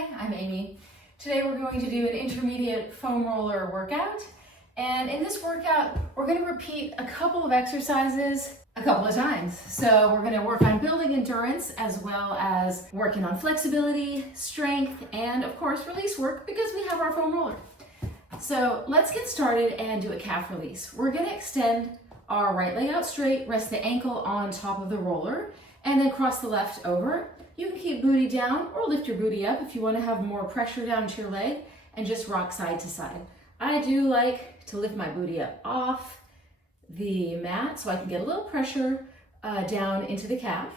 Hi, I'm Amy. Today we're going to do an intermediate foam roller workout. And in this workout, we're going to repeat a couple of exercises a couple of times. So we're going to work on building endurance as well as working on flexibility, strength, and of course release work because we have our foam roller. So let's get started and do a calf release. We're going to extend our right leg out straight, rest the ankle on top of the roller, and then cross the left over. You can keep booty down or lift your booty up if you want to have more pressure down to your leg and just rock side to side. I do like to lift my booty up off the mat so I can get a little pressure down into the calf.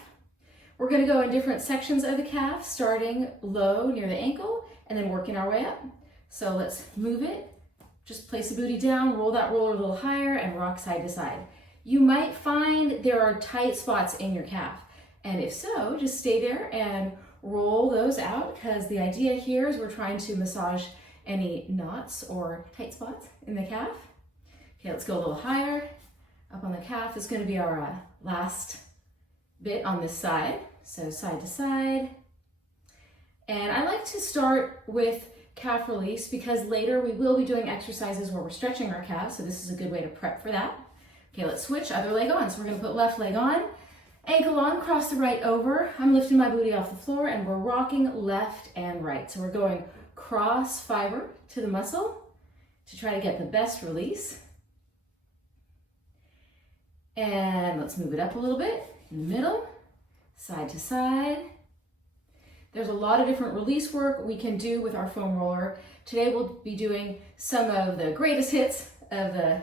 We're going to go in different sections of the calf, starting low near the ankle and then working our way up. So let's move it. Just place the booty down, roll that roller a little higher and rock side to side. You might find there are tight spots in your calf. And if so, just stay there and roll those out because the idea here is we're trying to massage any knots or tight spots in the calf. Okay, let's go a little higher up on the calf. This is going to be our last bit on this side. So side to side. And I like to start with calf release because later we will be doing exercises where we're stretching our calves. So this is a good way to prep for that. Okay, let's switch other leg on. So we're going to put left leg on. Ankle on, cross the right over. I'm lifting my booty off the floor and we're rocking left and right. So we're going cross fiber to the muscle to try to get the best release. And let's move it up a little bit in the middle, side to side. There's a lot of different release work we can do with our foam roller. Today we'll be doing some of the greatest hits of the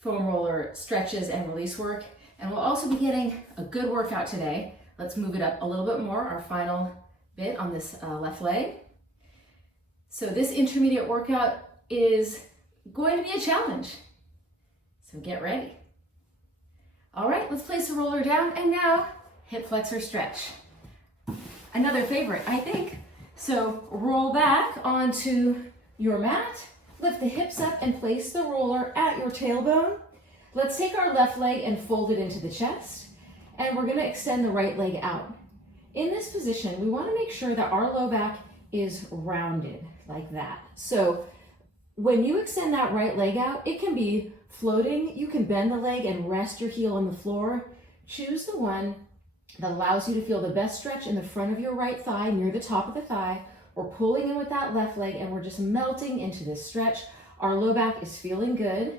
foam roller stretches and release work. And we'll also be getting a good workout today. Let's move it up a little bit more, our final bit on this left leg. So this intermediate workout is going to be a challenge. So get ready. All right, let's place the roller down and now hip flexor stretch. Another favorite, I think. So roll back onto your mat, lift the hips up and place the roller at your tailbone. Let's take our left leg and fold it into the chest, and we're going to extend the right leg out. In this position, we want to make sure that our low back is rounded like that. So when you extend that right leg out, it can be floating. You can bend the leg and rest your heel on the floor. Choose the one that allows you to feel the best stretch in the front of your right thigh, near the top of the thigh. We're pulling in with that left leg, and we're just melting into this stretch. Our low back is feeling good,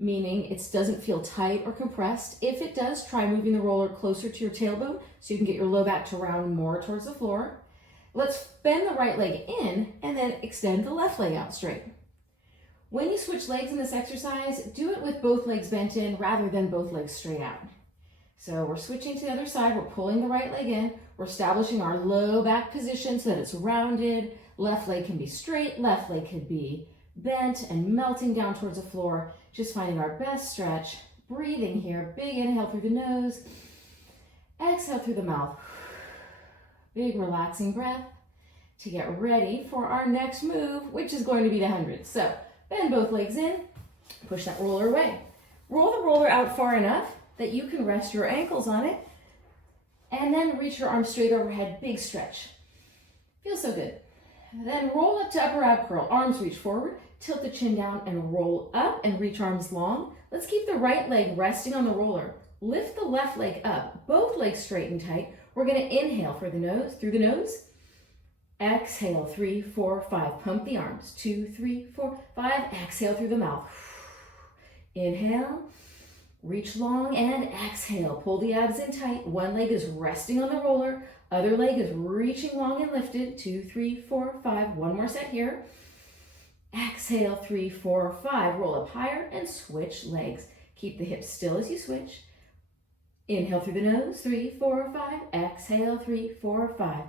meaning it doesn't feel tight or compressed. If it does, try moving the roller closer to your tailbone so you can get your low back to round more towards the floor. Let's bend the right leg in and then extend the left leg out straight. When you switch legs in this exercise, do it with both legs bent in rather than both legs straight out. So we're switching to the other side, we're pulling the right leg in, we're establishing our low back position so that it's rounded. Left leg can be straight, left leg could be bent and melting down towards the floor. Just finding our best stretch, breathing here. Big inhale through the nose, exhale through the mouth. Big relaxing breath to get ready for our next move, which is going to be the 100. So bend both legs in, push that roller away. Roll the roller out far enough that you can rest your ankles on it, and then reach your arms straight overhead, big stretch. Feels so good. Then roll up to upper ab curl, arms reach forward, tilt the chin down and roll up and reach arms long. Let's keep the right leg resting on the roller. Lift the left leg up, both legs straight and tight. We're gonna inhale through the nose. Exhale, 3, 4, 5. Pump the arms, 2, 3, 4, 5. Exhale through the mouth. Inhale, reach long and exhale. Pull the abs in tight. One leg is resting on the roller. Other leg is reaching long and lifted. 2, 3, 4, 5. One more set here. Exhale, 3, 4, 5. Roll up higher and switch legs. Keep the hips still as you switch. Inhale through the nose. 3, 4, 5. Exhale, 3, 4, 5.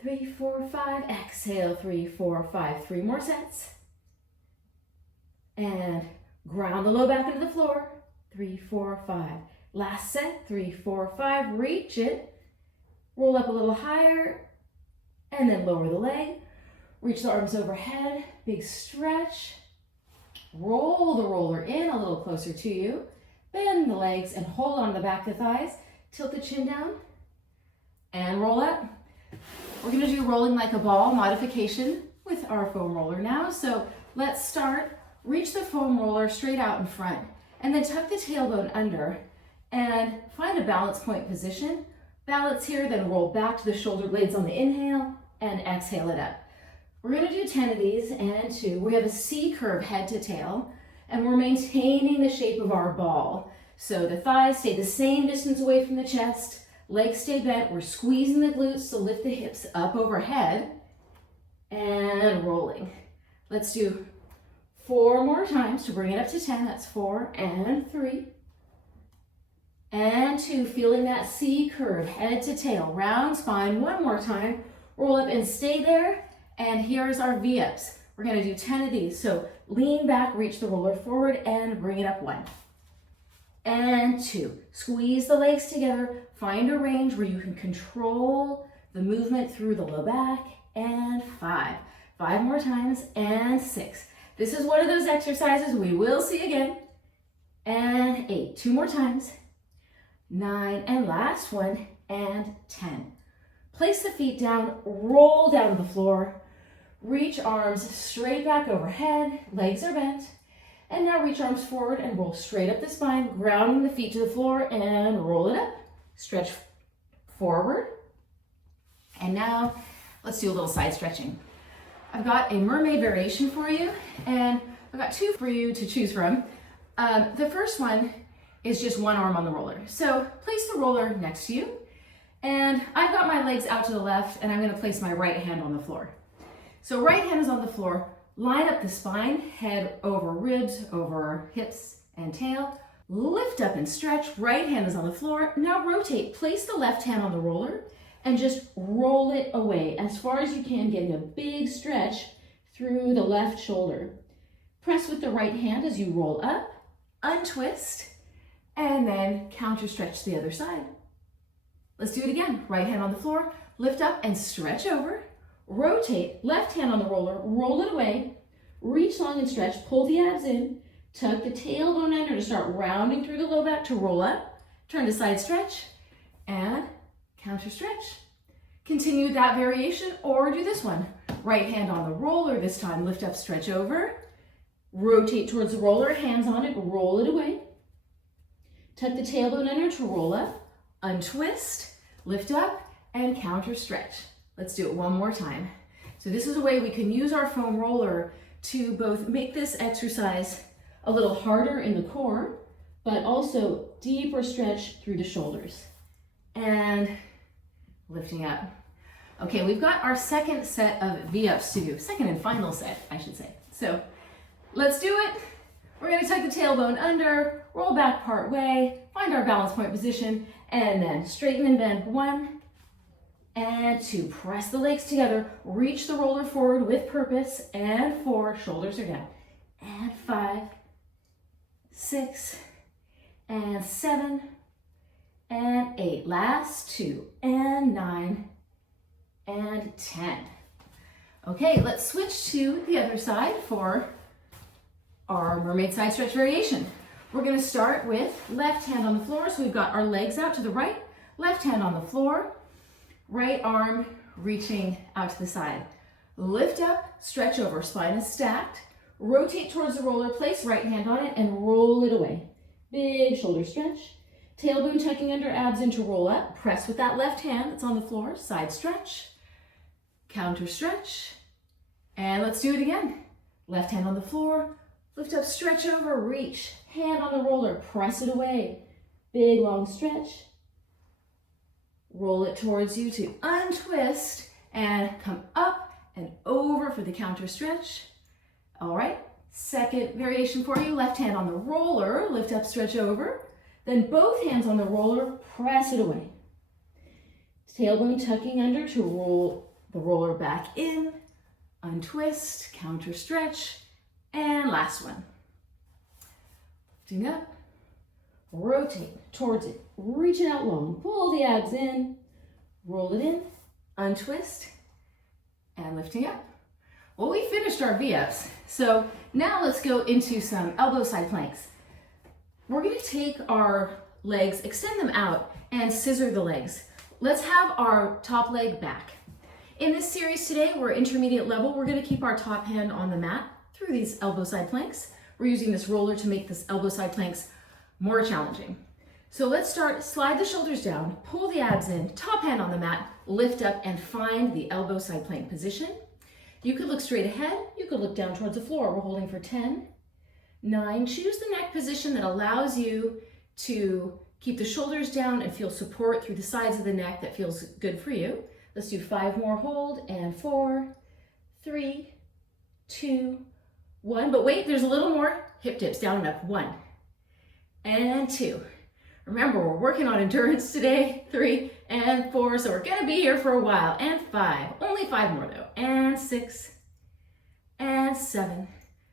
3, 4, 5. Exhale, 3, 4, 5. 3 more sets. And ground the low back into the floor. 3, 4, 5. Last set. 3, 4, 5. Reach it. Roll up a little higher and then lower the leg. Reach the arms overhead, big stretch. Roll the roller in a little closer to you. Bend the legs and hold on to the back of the thighs. Tilt the chin down and roll up. We're gonna do rolling like a ball modification with our foam roller now. So let's start. Reach the foam roller straight out in front and then tuck the tailbone under and find a balance point position. Balance here, then roll back to the shoulder blades on the inhale and exhale it up. We're gonna do 10 of these and 2. We have a C curve head to tail and we're maintaining the shape of our ball. So the thighs stay the same distance away from the chest, legs stay bent. We're squeezing the glutes to lift the hips up overhead and rolling. Let's do 4 more times to bring it up to 10. That's 4 and 3 and 2. Feeling that C curve, head to tail, round spine. 1 more time. Roll up and stay there. And here's our V-ups. We're going to do 10 of these. So lean back, reach the roller forward and bring it up. 1 and 2. Squeeze the legs together. Find a range where you can control the movement through the low back. And 5. 5 more times and 6. This is one of those exercises we will see again. And 8. 2 more times. 9 and last one and 10. Place the feet down, roll down to the floor. Reach arms straight back overhead, legs are bent. And now reach arms forward and roll straight up the spine, grounding the feet to the floor and roll it up. Stretch forward. And now let's do a little side stretching. I've got a mermaid variation for you, and I've got 2 for you to choose from. The first one is just 1 arm on the roller. So place the roller next to you, and I've got my legs out to the left, and I'm gonna place my right hand on the floor. So right hand is on the floor, line up the spine, head over ribs, over hips and tail, lift up and stretch, right hand is on the floor. Now rotate, place the left hand on the roller, and just roll it away as far as you can, getting a big stretch through the left shoulder. Press with the right hand as you roll up, untwist, and then counter stretch to the other side. Let's do it again. Right hand on the floor, lift up and stretch over, rotate, left hand on the roller, roll it away, reach long and stretch, pull the abs in, tuck the tailbone under to start rounding through the low back to roll up, turn to side stretch, and counter stretch. Continue that variation or do this one. Right hand on the roller, this time lift up, stretch over, rotate towards the roller, hands on it, roll it away. Tuck the tailbone under to roll up, untwist, lift up, and counter stretch. Let's do it 1 more time. So this is a way we can use our foam roller to both make this exercise a little harder in the core, but also deeper stretch through the shoulders. And lifting up. Okay, we've got our second set of V-ups to do. Second and final set, I should say. So let's do it. We're gonna tuck the tailbone under, roll back part way, find our balance point position, and then straighten and bend. 1 and 2. Press the legs together, reach the roller forward with purpose, and 4, shoulders are down. And 5, 6, and 7, and 8. Last 2, and 9, and 10. Okay, let's switch to the other side for our mermaid side stretch variation. We're gonna start with left hand on the floor. So we've got our legs out to the right, left hand on the floor, right arm reaching out to the side. Lift up, stretch over, spine is stacked. Rotate towards the roller, place right hand on it and roll it away. Big shoulder stretch. Tailbone tucking under, abs in to roll up. Press with that left hand that's on the floor, side stretch, counter stretch. And let's do it again. Left hand on the floor, lift up, stretch over, reach. Hand on the roller, press it away. Big long stretch. Roll it towards you to untwist and come up and over for the counter stretch. All right, second variation for you. Left hand on the roller, lift up, stretch over. Then both hands on the roller, press it away. Tailbone tucking under to roll the roller back in, untwist, counter stretch, and last one. Lifting up, rotate towards it, reach it out long, pull the abs in, roll it in, untwist, and lifting up. Well, we finished our V-ups, so now let's go into some elbow side planks. We're gonna take our legs, extend them out, and scissor the legs. Let's have our top leg back. In this series today, we're intermediate level. We're gonna keep our top hand on the mat through these elbow side planks. We're using this roller to make this elbow side planks more challenging. So let's start, slide the shoulders down, pull the abs in, top hand on the mat, lift up and find the elbow side plank position. You could look straight ahead, you could look down towards the floor. We're holding for 10, 9, choose the neck position that allows you to keep the shoulders down and feel support through the sides of the neck that feels good for you. Let's do 5 more, hold, and 4, 3, 2, 1. But wait, there's a little more. Hip dips, down and up, 1, and 2. Remember, we're working on endurance today, 3 and 4, so we're gonna be here for a while, and 5, only 5 more though, and 6, and 7.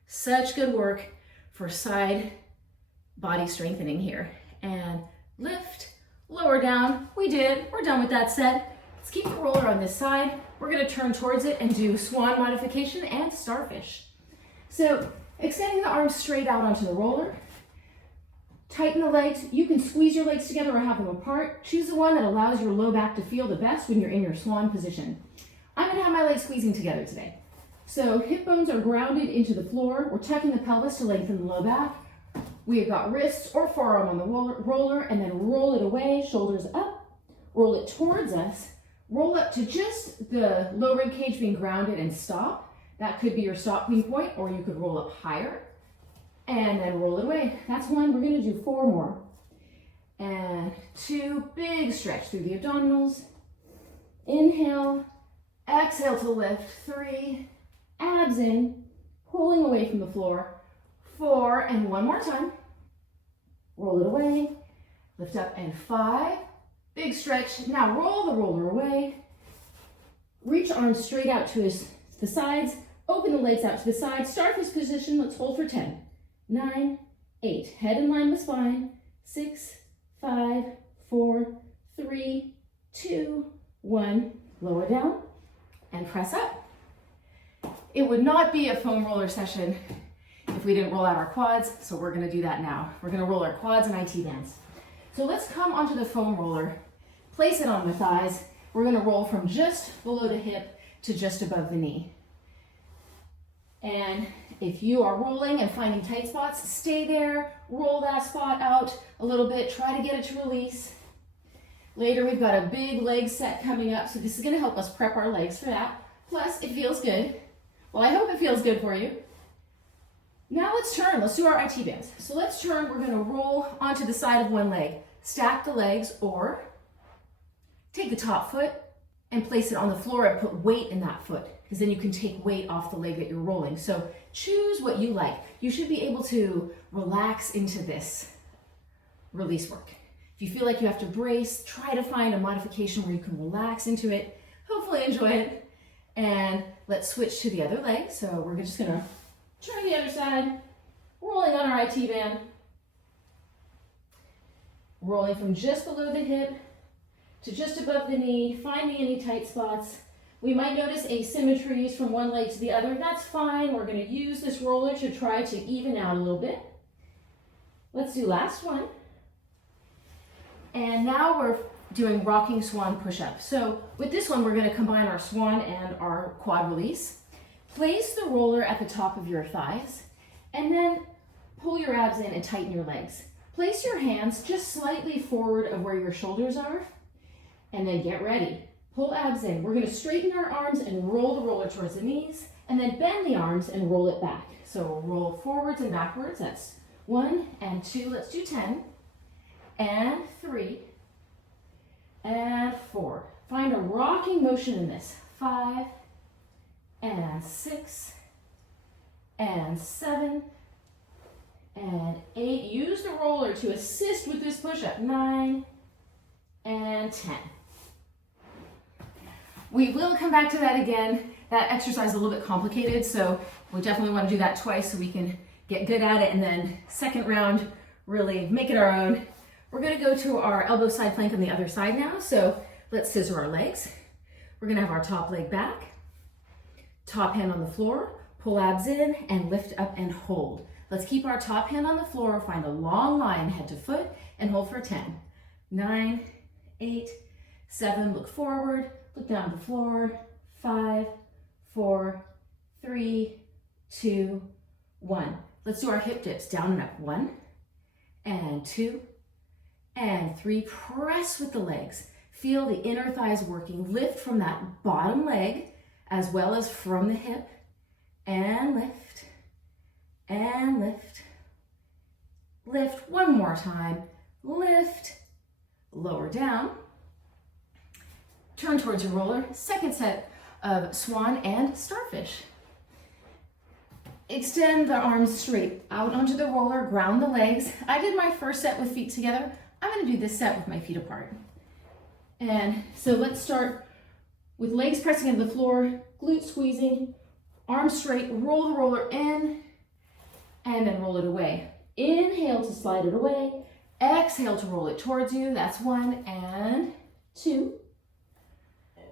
Such good work for side body strengthening here. And lift, lower down, we're done with that set. Let's keep the roller on this side. We're gonna turn towards it and do Swan modification and Starfish. So extending the arms straight out onto the roller, tighten the legs. You can squeeze your legs together or have them apart. Choose the one that allows your low back to feel the best when you're in your swan position. I'm gonna have my legs squeezing together today. So hip bones are grounded into the floor. We're tucking the pelvis to lengthen the low back. We have got wrists or forearm on the roller, and then roll it away, shoulders up, roll it towards us, roll up to just the low rib cage being grounded and stop. That could be your stopping point, or you could roll up higher. And then roll it away. That's 1. We're gonna do 4 more. And 2, big stretch through the abdominals. Inhale, exhale to lift. 3, abs in, pulling away from the floor. 4, and 1 more time. Roll it away, lift up, and 5. Big stretch. Now roll the roller away. Reach arms straight out to the sides. Open the legs out to the side. Starfish position. Let's hold for 10. 9, 8, head in line with spine, 6, 5, 4, 3, 2, 1, lower down and press up. It would not be a foam roller session if we didn't roll out our quads, so we're gonna do that now. We're gonna roll our quads and IT bands. So let's come onto the foam roller, place it on the thighs. We're gonna roll from just below the hip to just above the knee. And if you are rolling and finding tight spots, stay there, roll that spot out a little bit, try to get it to release. Later, we've got a big leg set coming up, so this is gonna help us prep our legs for that. Plus, it feels good. Well, I hope it feels good for you. Now let's turn, let's do our IT bands. So let's turn, we're gonna roll onto the side of one leg. Stack the legs, or take the top foot and place it on the floor and put weight in that foot, because then you can take weight off the leg that you're rolling. So choose what you like. You should be able to relax into this release work. If you feel like you have to brace, try to find a modification where you can relax into it. Hopefully enjoy it. And let's switch to the other leg. So we're just gonna turn the other side, rolling on our IT band. Rolling from just below the hip to just above the knee, finding any tight spots. We might notice asymmetries from one leg to the other. That's fine. We're going to use this roller to try to even out a little bit. Let's do last one. And now we're doing rocking swan push-up. So with this one, we're going to combine our swan and our quad release. Place the roller at the top of your thighs, and then pull your abs in and tighten your legs. Place your hands just slightly forward of where your shoulders are, and then get ready. Pull abs in. We're gonna straighten our arms and roll the roller towards the knees, and then bend the arms and roll it back. So roll forwards and backwards. That's 1 and 2. Let's do 10. And 3. And 4. Find a rocking motion in this. 5. And 6. And 7. And 8. Use the roller to assist with this push-up. 9. And 10. We will come back to that again. That exercise is a little bit complicated, so we definitely want to do that twice so we can get good at it, and then second round, really make it our own. We're going to go to our elbow side plank on the other side now, so let's scissor our legs. We're going to have our top leg back, top hand on the floor, pull abs in, and lift up and hold. Let's keep our top hand on the floor, find a long line head to foot, and hold for 10. 9, 8, 7, look forward, look down to the floor, 5, 4, 3, 2, 1. Let's do our hip dips, down and up. 1 and 2 and 3. Press with the legs. Feel the inner thighs working. Lift from that bottom leg as well as from the hip. And lift, and lift. Lift one more time. Lift, lower down. Turn towards your roller. Second set of Swan and Starfish. Extend the arms straight out onto the roller, ground the legs. I did my first set with feet together. I'm going to do this set with my feet apart. And so let's start with legs pressing into the floor, glute squeezing, arms straight, roll the roller in, and then roll it away. Inhale to slide it away. Exhale to roll it towards you. That's 1 and 2.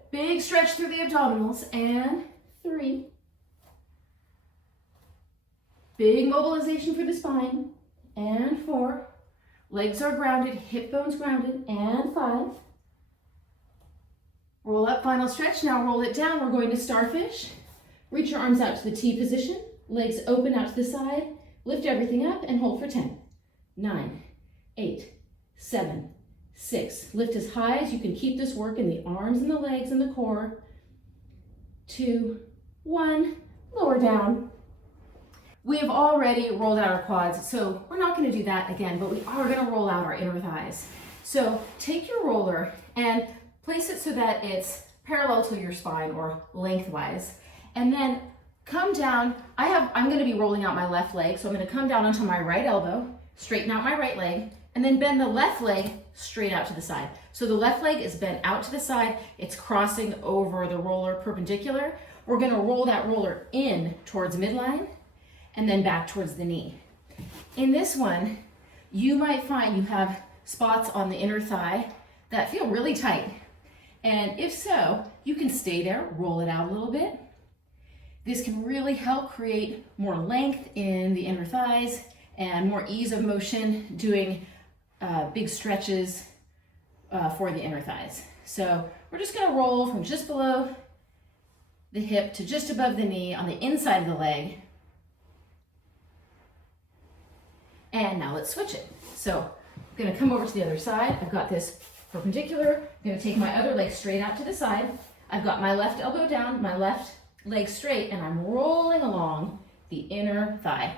Big stretch through the abdominals, and 3. Big mobilization for the spine, and 4. Legs are grounded, hip bones grounded, and 5. Roll up, final stretch. Now roll it down. We're going to Starfish. Reach your arms out to the T position, legs open out to the side, lift everything up and hold for 10, 9, 8, 7, 6. Lift as high as you can. Keep this work in the arms and the legs and the core. 2, 1, lower down. We have already rolled out our quads, so we're not going to do that again, but we are going to roll out our inner thighs. So take your roller and place it so that it's parallel to your spine or lengthwise. And then come down. I'm going to be rolling out my left leg, so I'm going to come down onto my right elbow, straighten out my right leg, and then bend the left leg straight out to the side. So the left leg is bent out to the side. It's crossing over the roller perpendicular. We're going to roll that roller in towards midline and then back towards the knee. In this one, you might find you have spots on the inner thigh that feel really tight. And if so, you can stay there, roll it out a little bit. This can really help create more length in the inner thighs and more ease of motion doing big stretches for the inner thighs. So we're just going to roll from just below the hip to just above the knee on the inside of the leg. And now let's switch it. So I'm going to come over to the other side. I've got this perpendicular. I'm going to take my other leg straight out to the side. I've got my left elbow down, my left leg straight, and I'm rolling along the inner thigh.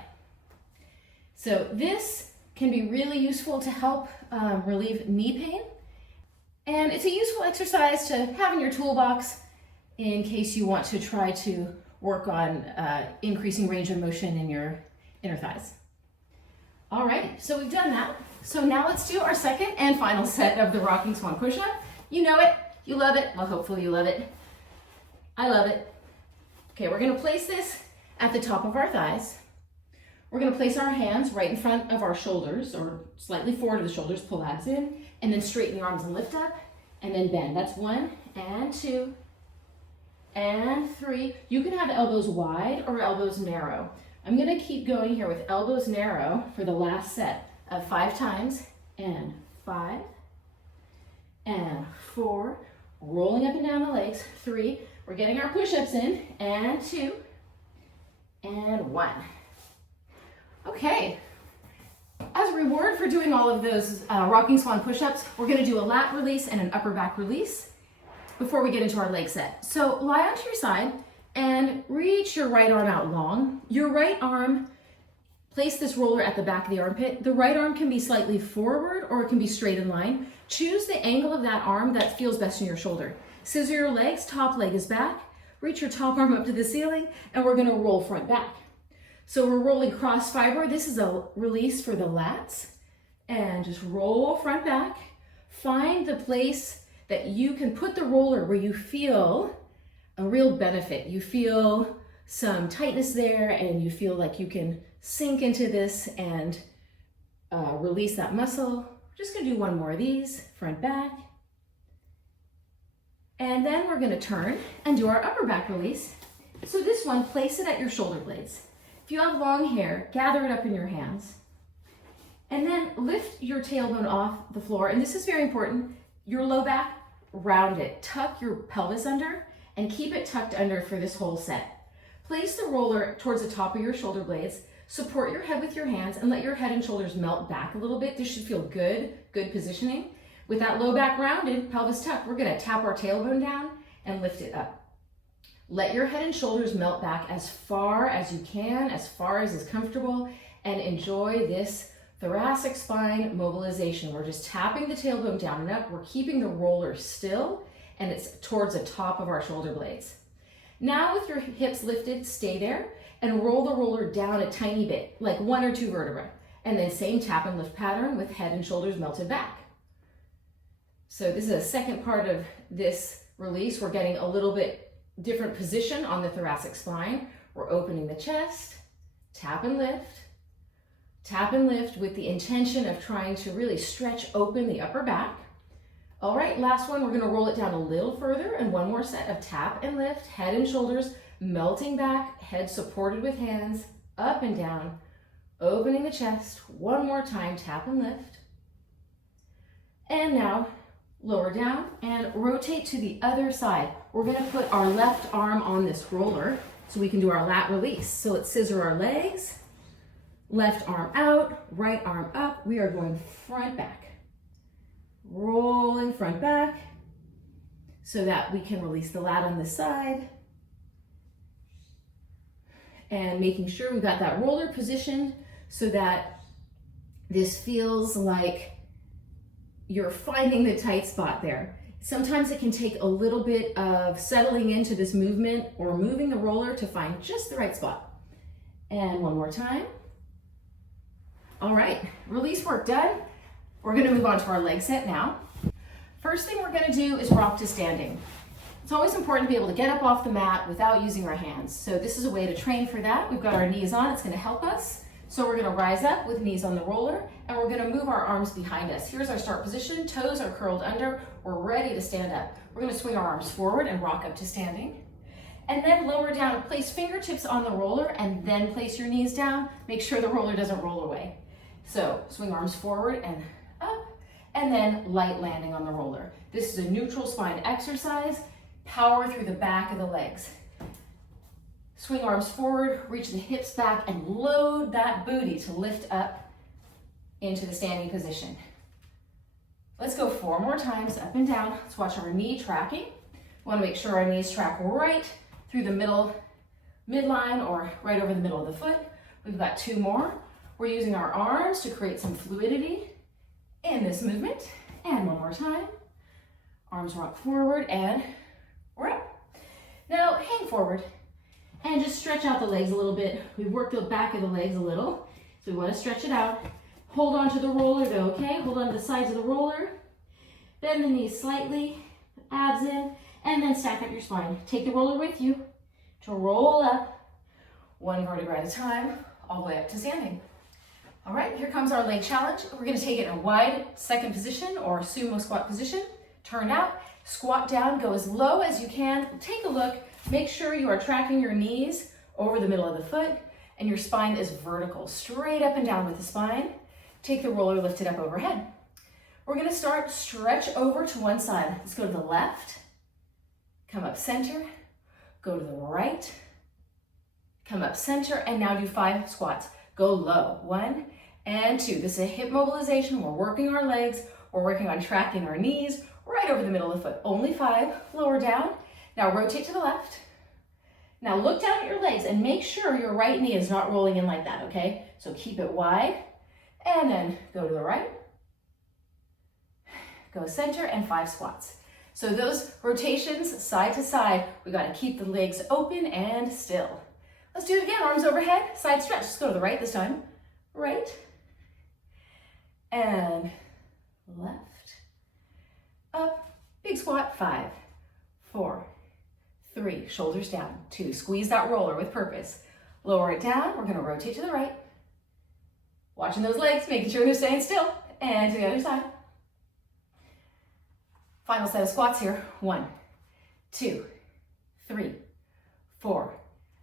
So this can be really useful to help relieve knee pain. And it's a useful exercise to have in your toolbox in case you want to try to work on increasing range of motion in your inner thighs. All right, so we've done that. So now let's do our second and final set of the Rocking Swan push-up. You know it, you love it. Well, hopefully you love it. I love it. Okay, we're gonna place this at the top of our thighs. We're gonna place our hands right in front of our shoulders or slightly forward of the shoulders, pull abs in, and then straighten your arms and lift up, and then bend. That's 1 and 2 and 3. You can have elbows wide or elbows narrow. I'm gonna keep going here with elbows narrow for the last set of 5 times, and 5 and 4, rolling up and down the legs, 3, we're getting our push-ups in, and 2 and 1. Okay, as a reward for doing all of those Rocking Swan push-ups, we're gonna do a lat release and an upper back release before we get into our leg set. So lie onto your side and reach your right arm out long. Your right arm, place this roller at the back of the armpit. The right arm can be slightly forward or it can be straight in line. Choose the angle of that arm that feels best in your shoulder. Scissor your legs, top leg is back. Reach your top arm up to the ceiling, and we're gonna roll front back. So we're rolling cross fiber. This is a release for the lats. And just roll front back. Find the place that you can put the roller where you feel a real benefit. You feel some tightness there, and you feel like you can sink into this and release that muscle. We're just gonna do one more of these, front back. And then we're gonna turn and do our upper back release. So this one, place it at your shoulder blades. If you have long hair, gather it up in your hands. And then lift your tailbone off the floor. And this is very important. Your low back, round it. Tuck your pelvis under and keep it tucked under for this whole set. Place the roller towards the top of your shoulder blades, support your head with your hands, and let your head and shoulders melt back a little bit. This should feel good, good positioning. With that low back rounded, pelvis tucked, we're gonna tap our tailbone down and lift it up. Let your head and shoulders melt back as far as you can, as far as is comfortable, and enjoy this thoracic spine mobilization. We're just tapping the tailbone down and up. We're keeping the roller still, and it's towards the top of our shoulder blades. Now with your hips lifted, stay there and roll the roller down a tiny bit, like 1 or 2 vertebrae. And then same tap and lift pattern with head and shoulders melted back. So this is a second part of this release. We're getting a little bit different position on the thoracic spine. We're opening the chest, tap and lift with the intention of trying to really stretch open the upper back. All right, last one, we're gonna roll it down a little further and one more set of tap and lift, head and shoulders melting back, head supported with hands, up and down, opening the chest. One more time, tap and lift. And now, lower down and rotate to the other side. We're gonna put our left arm on this roller so we can do our lat release. So let's scissor our legs, left arm out, right arm up. We are going front back, rolling front back so that we can release the lat on this side. And making sure we've got that roller positioned so that this feels like you're finding the tight spot there. Sometimes it can take a little bit of settling into this movement or moving the roller to find just the right spot. And one more time. All right, release work done. We're gonna move on to our leg set now. First thing we're gonna do is rock to standing. It's always important to be able to get up off the mat without using our hands. So this is a way to train for that. We've got our knees on, it's gonna help us. So we're gonna rise up with knees on the roller and we're gonna move our arms behind us. Here's our start position, toes are curled under. We're ready to stand up. We're gonna swing our arms forward and rock up to standing. And then lower down, place fingertips on the roller and then place your knees down. Make sure the roller doesn't roll away. So swing arms forward and up and then light landing on the roller. This is a neutral spine exercise. Power through the back of the legs. Swing arms forward, reach the hips back, and load that booty to lift up into the standing position. Let's go 4 more times, up and down. Let's watch our knee tracking. We want to make sure our knees track right through the middle, midline, or right over the middle of the foot. We've got 2 more. We're using our arms to create some fluidity in this movement. And one more time. Arms rock forward, and we're up. Now hang forward. And just stretch out the legs a little bit. We've worked the back of the legs a little, so we want to stretch it out. Hold on to the roller though, okay? Hold on to the sides of the roller. Bend the knees slightly, abs in, and then stack up your spine. Take the roller with you to roll up 1 vertebra at a time, all the way up to standing. All right, here comes our leg challenge. We're gonna take it in a wide second position or sumo squat position. Turn out, squat down, go as low as you can. Take a look. Make sure you are tracking your knees over the middle of the foot and your spine is vertical, straight up and down with the spine. Take the roller, lift it up overhead. We're gonna start, stretch over to one side. Let's go to the left, come up center, go to the right, come up center, and now do 5 squats. Go low, 1 and 2. This is a hip mobilization. We're working our legs. We're working on tracking our knees right over the middle of the foot. Only 5, lower down. Now rotate to the left. Now look down at your legs and make sure your right knee is not rolling in like that, okay? So keep it wide and then go to the right. Go center and 5 squats. So those rotations side to side, we gotta keep the legs open and still. Let's do it again, arms overhead, side stretch. Let's go to the right this time. Right and left, up, big squat, 5, 4, 3, shoulders down, 2, squeeze that roller with purpose. Lower it down, we're gonna rotate to the right. Watching those legs, making sure they're staying still, and to the other side. Final set of squats here, 1, 2, 3, 4,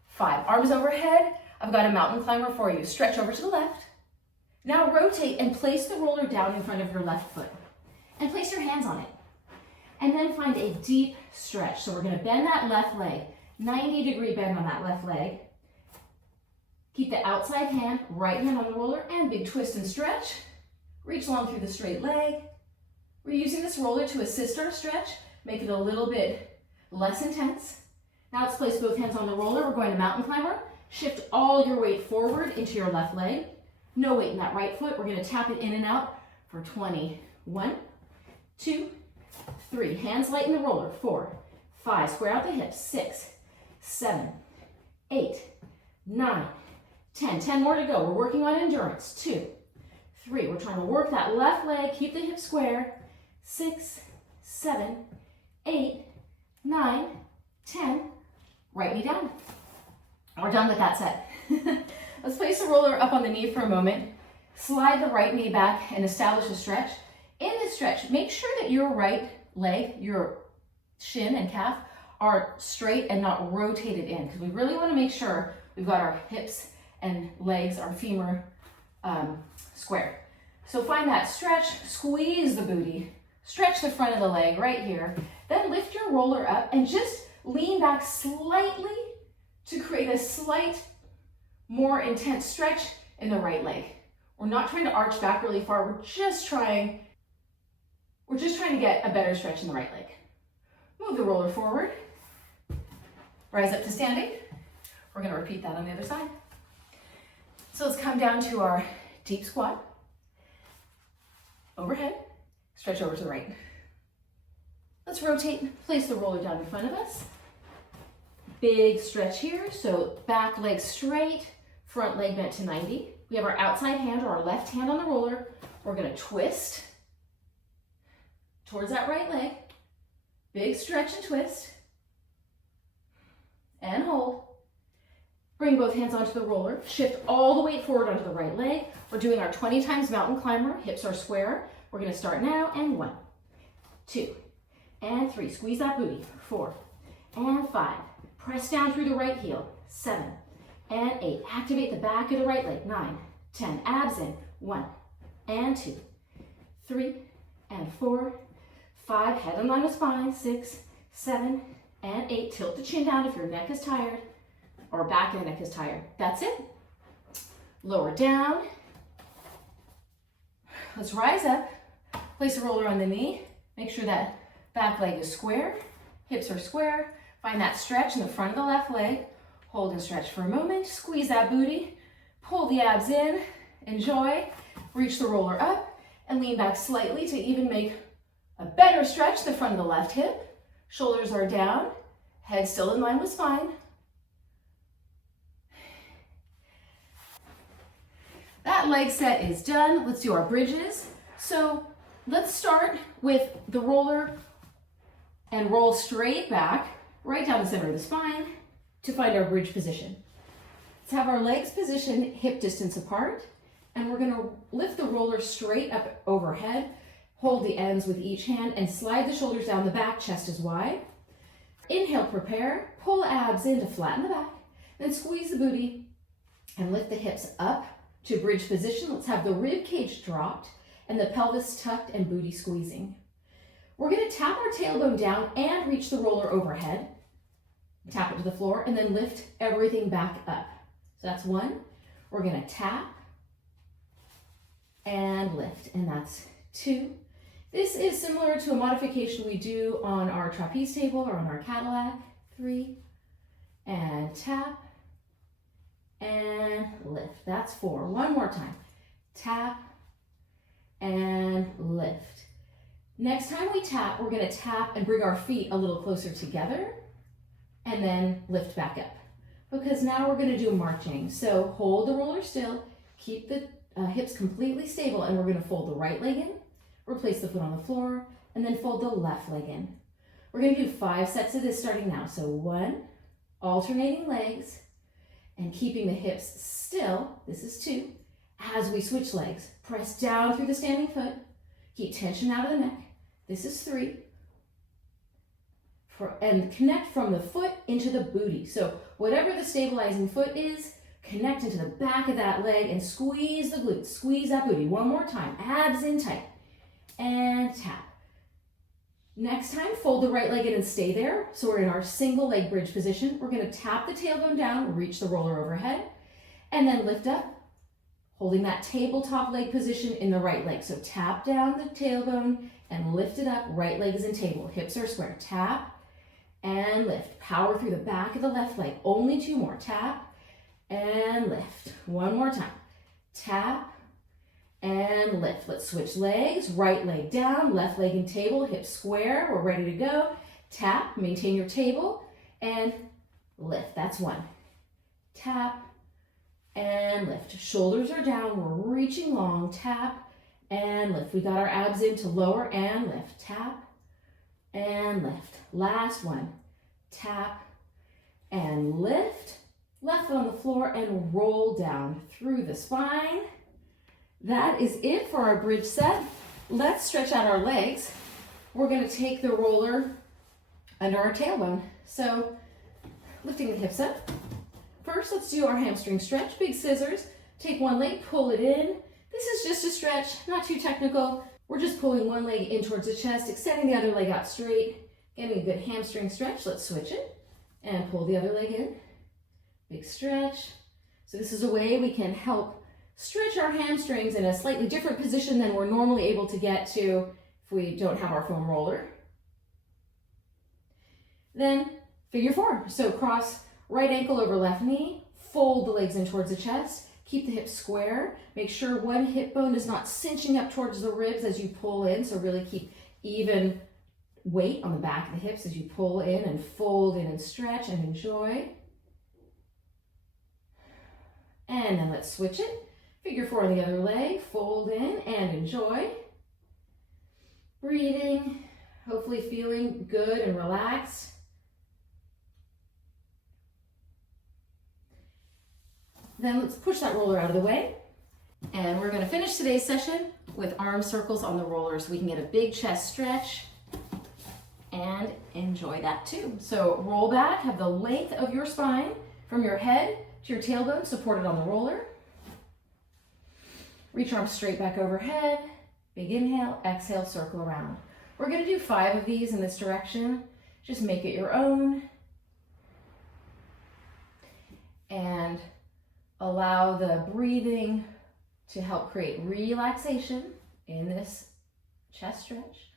5. Arms overhead, I've got a mountain climber for you. Stretch over to the left. Now rotate and place the roller down in front of your left foot. And place your hands on it. and then find a deep stretch. So we're gonna bend that left leg, 90-degree bend on that left leg. Keep the outside hand, right hand on the roller, and big twist and stretch. Reach long through the straight leg. We're using this roller to assist our stretch, make it a little bit less intense. Now let's place both hands on the roller. We're going to mountain climber. Shift all your weight forward into your left leg. No weight in that right foot. We're going to tap it in and out for 20. 1, 2, 3. Hands light in the roller. 4, 5. Square out the hips. 6, 7, 8, 9, 10. 10 more to go. We're working on endurance. 2, 3. We're trying to work that left leg. Keep the hips square. 6, 7, 8, 9, 10. Right knee down. We're done with that set. Let's place the roller up on the knee for a moment. Slide the right knee back and establish a stretch. In this stretch, make sure that your right leg, your shin and calf, are straight and not rotated in, because we really want to make sure we've got our hips and legs, our femur square. So find that stretch, squeeze the booty, stretch the front of the leg right here, then lift your roller up and just lean back slightly to create a slight, more intense stretch in the right leg. We're not trying to arch back really far, we're just trying to get a better stretch in the right leg. Move the roller forward, rise up to standing. We're gonna repeat that on the other side. So let's come down to our deep squat. Overhead, stretch over to the right. Let's rotate, place the roller down in front of us. Big stretch here, so back leg straight, front leg bent to 90. We have our outside hand or our left hand on the roller. We're gonna twist towards that right leg. Big stretch and twist. And hold. Bring both hands onto the roller. Shift all the weight forward onto the right leg. We're doing our 20 times mountain climber. Hips are square. We're gonna start now, and 1, 2, and 3. Squeeze that booty. 4, and 5. Press down through the right heel. 7, and 8. Activate the back of the right leg. 9, 10. Abs in. 1, and 2, 3, and 4, 5. Head in line with spine. 6, 7, and 8. Tilt the chin down if your neck is tired, or back and neck is tired. That's it. Lower down. Let's rise up. Place the roller on the knee. Make sure that back leg is square. Hips are square. Find that stretch in the front of the left leg. Hold and stretch for a moment. Squeeze that booty. Pull the abs in. Enjoy. Reach the roller up and lean back slightly to even make a better stretch the front of the left hip. Shoulders are down. Head still in line with spine. That leg set is done. Let's do our bridges. So let's start with the roller and roll straight back, right down the center of the spine to find our bridge position. Let's have our legs positioned hip distance apart, and we're gonna lift the roller straight up overhead, hold the ends with each hand, and slide the shoulders down the back, chest is wide. Inhale, prepare, pull abs in to flatten the back, then squeeze the booty and lift the hips up to bridge position. Let's have the rib cage dropped and the pelvis tucked and booty squeezing. We're gonna tap our tailbone down and reach the roller overhead. Tap it to the floor and then lift everything back up. So that's 1. We're gonna tap and lift, and that's 2. This is similar to a modification we do on our trapeze table or on our Cadillac. 3, and tap and lift. That's 4. One more time. Tap and lift. Next time we tap, we're gonna tap and bring our feet a little closer together and then lift back up. Because now we're gonna do marching. So hold the roller still, keep the hips completely stable, and we're gonna fold the right leg in, replace the foot on the floor, and then fold the left leg in. We're gonna do 5 sets of this starting now. So 1, alternating legs, and keeping the hips still. This is 2. As we switch legs, press down through the standing foot, keep tension out of the neck. This is 3. And connect from the foot into the booty. So whatever the stabilizing foot is, connect into the back of that leg and squeeze the glutes. Squeeze that booty. One more time. Abs in tight. And tap. Next time, fold the right leg in and stay there. So we're in our single leg bridge position. We're gonna tap the tailbone down, reach the roller overhead, and then lift up, holding that tabletop leg position in the right leg. So tap down the tailbone and lift it up. Right leg is in table, hips are square. Tap and lift. Power through the back of the left leg. Only 2 more. Tap and lift. 1 more time. Tap and lift. Let's switch legs. Right leg down, left leg in table, hips square. We're ready to go. Tap, maintain your table, and lift. That's 1. Tap and lift. Shoulders are down. We're reaching long. Tap and lift. We got our abs in to lower and lift. Tap and lift. Last one. Tap and lift. Left foot on the floor and roll down through the spine. That is it for our bridge set. Let's stretch out our legs. We're going to take the roller under our tailbone. So lifting the hips up. First, let's do our hamstring stretch. Big scissors. Take one leg, pull it in. This is just a stretch, not too technical. We're just pulling one leg in towards the chest, extending the other leg out straight, getting a good hamstring stretch. Let's switch it and pull the other leg in. Big stretch. So this is a way we can help stretch our hamstrings in a slightly different position than we're normally able to get to if we don't have our foam roller. Then figure 4. So cross right ankle over left knee, fold the legs in towards the chest, keep the hips square. Make sure one hip bone is not cinching up towards the ribs as you pull in. So really keep even weight on the back of the hips as you pull in and fold in and stretch and enjoy. And then let's switch it. Figure 4 on the other leg, fold in and enjoy. Breathing, hopefully feeling good and relaxed. Then let's push that roller out of the way. And we're gonna finish today's session with arm circles on the roller so we can get a big chest stretch and enjoy that too. So roll back, have the length of your spine from your head to your tailbone supported on the roller. Reach arms straight back overhead. Big inhale, exhale, circle around. We're gonna do 5 of these in this direction. Just make it your own. And allow the breathing to help create relaxation in this chest stretch.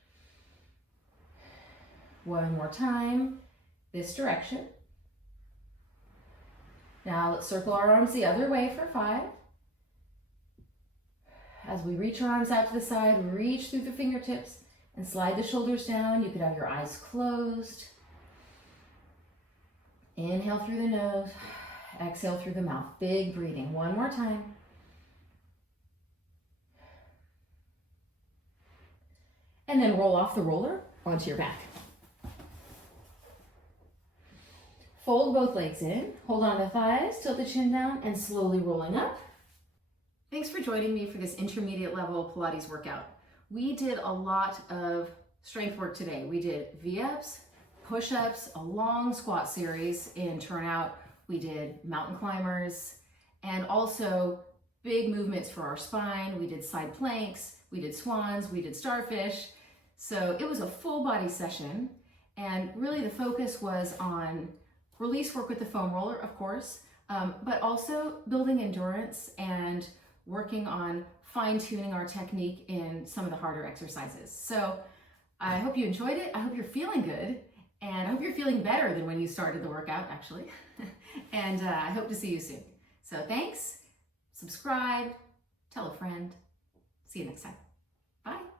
1 more time, this direction. Now let's circle our arms the other way for 5. As we reach our arms out to the side, reach through the fingertips and slide the shoulders down. You could have your eyes closed. Inhale through the nose, exhale through the mouth. Big breathing. 1 more time. And then roll off the roller onto your back. Fold both legs in, hold on to the thighs, tilt the chin down, and slowly rolling up. Thanks for joining me for this intermediate level Pilates workout. We did a lot of strength work today. We did V-ups, push-ups, a long squat series in turnout. We did mountain climbers, and also big movements for our spine. We did side planks, we did swans, we did starfish. So it was a full body session, and really the focus was on release work with the foam roller, of course, but also building endurance and working on fine-tuning our technique in some of the harder exercises. So I hope you enjoyed it. I hope you're feeling good, and I hope you're feeling better than when you started the workout, actually. And I hope to see you soon. So thanks, subscribe, tell a friend. See you next time. Bye.